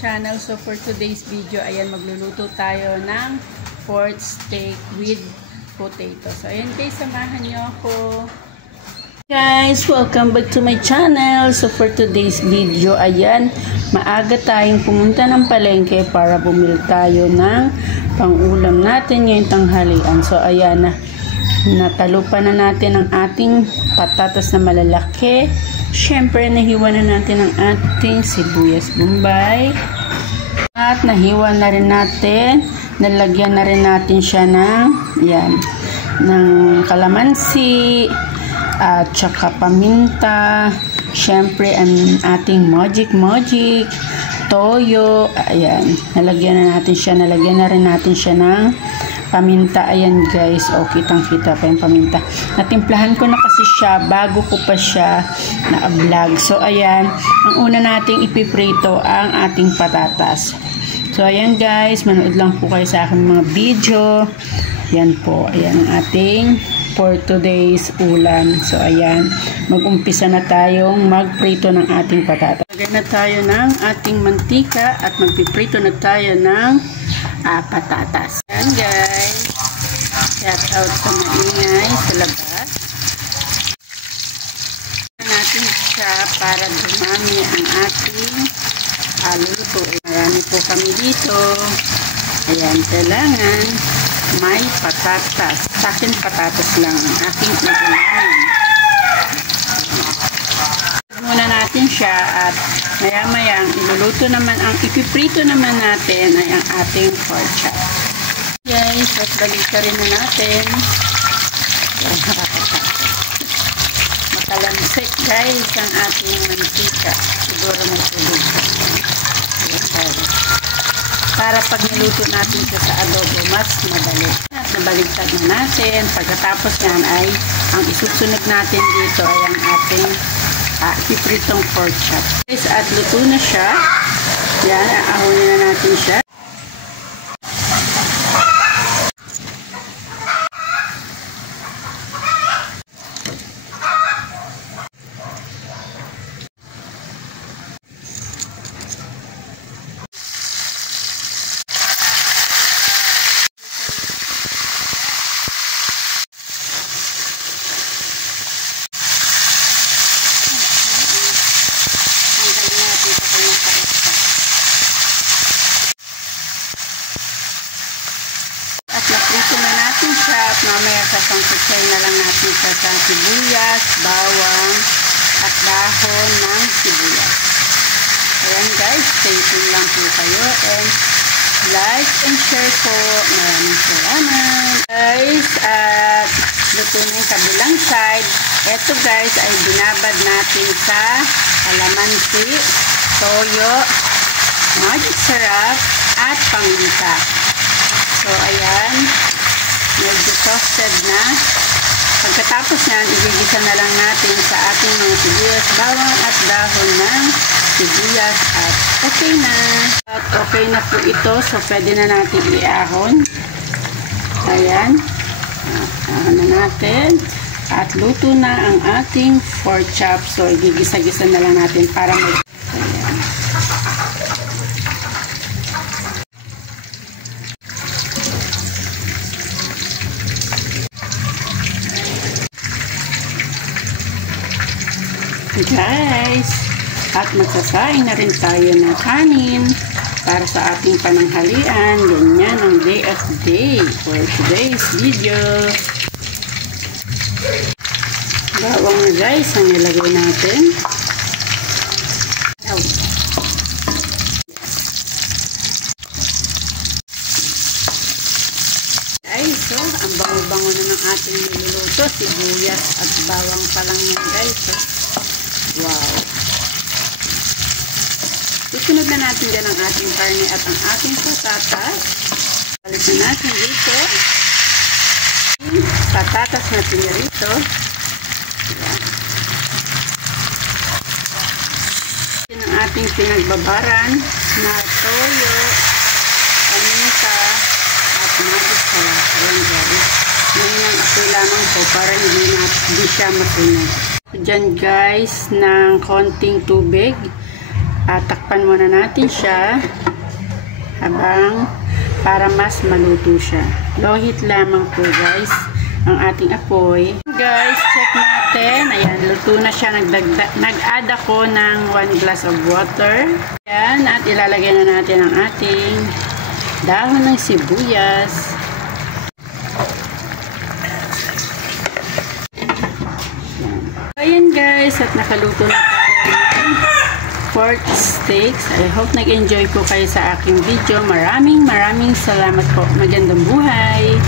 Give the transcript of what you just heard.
Channel. So for today's video, ayan, magluluto tayo ng pork steak with potato. So ayan guys, samahan nyo ako. Guys, welcome back to my channel. So for today's video, ayan, maaga tayong pumunta ng palengke para bumili tayo ng pang-ulam natin ngayong tanghalian. So ayan na, natalupan na natin ang ating patatas na malalaki. Siyempre, nahiwa na natin ang ating sibuyas bombay. At nahiwa na rin natin, nalagyan na rin natin siya ng, yan, ng kalamansi, at saka paminta. Siyempre, ang ating magic, toyo. Ayan, nalagyan na rin natin siya ng paminta. Ayan guys, o kitang-kita pa yung paminta. Natimplahan ko na kasi siya bago ko pa siya na-vlog. So ayan, ang una nating ipiprito ang ating patatas. So ayan guys, manood lang po kayo sa aking mga video. Yan po, ayan ang ating for today's ulam. So ayan, mag-umpisa na tayong magprito ng ating patatas. Lagyan na tayo ng ating mantika at magpiprito na tayo ng patatas. Ayan guys, shout out sa maingay sa labas. Natin siya para dumami ang ating luluto. Marami po kami dito. Ayan, kailangan may patatas. Sa akin patatas lang ang aking ulamin. Muna natin siya at maya-maya ang iluluto naman, ang ipiprito naman natin ay ang ating pork chop. Guys, at balik-tarin na natin. Makalamsik guys ang ating mantika. Siguro may tulog. Para pag niluto natin siya sa adobo, mas madali. At nabaliktad na natin. Pagkatapos yan ay ang isusunod natin dito ay ang ating ipipritong pork chop. Guys, at luto na siya. Yan, aahunin na natin siya. Naprito na natin siya at mamaya sasangkutay na lang natin siya sa sibuyas, bawang at dahon ng sibuyas. Ayan guys, stay tuned lang po kayo and like and share po. Maraming salamat. Guys, at luto na yung kabilang side. Ito guys ay binabad natin sa kalamansi, toyo, magic syrup at paminta. So, ayan, medyo toasted na. Pagkatapos yan, igigisa na lang natin sa ating mga sibuyas, bawang at dahon ng sibuyas at okay na. At okay na po ito, so pwede na natin iahon. Ayan, ahon na natin. At luto na ang ating pork chop. So, igigisa-gisa na lang natin para mag... Ayan. Guys, at magsasaing na rin tayo ng kanin para sa ating pananghalian. Ganyan ang day of the day for today's video. Bawang na guys ang nilagay natin. Guys, so ang bango-bango na ng ating niluluto, sibuyas at bawang pa lang yan guys. So, wow. Susunod na natin dyan ang ating karne at ang ating patatas. Balik na natin dito. Patatas na pinirito. Yan ang ating pinagbabaran na toyo, paminta, at magic syrup. Ayan guys. Ngayon ang ako'y lamang po para hindi siya masunog. Diyan guys, ng konting tubig. Takpan muna natin siya para mas maluto siya. Low heat lamang po guys ang ating apoy. Guys, check natin. Ayan, luto na siya. Nag-add ako ng 1 glass of water. Ayan, at ilalagay na natin ang ating dahon ng sibuyas. Ayan guys, at nakaluto na tayo ng pork steaks. I hope nag-enjoy po kayo sa aking video. Maraming salamat po. Magandang buhay!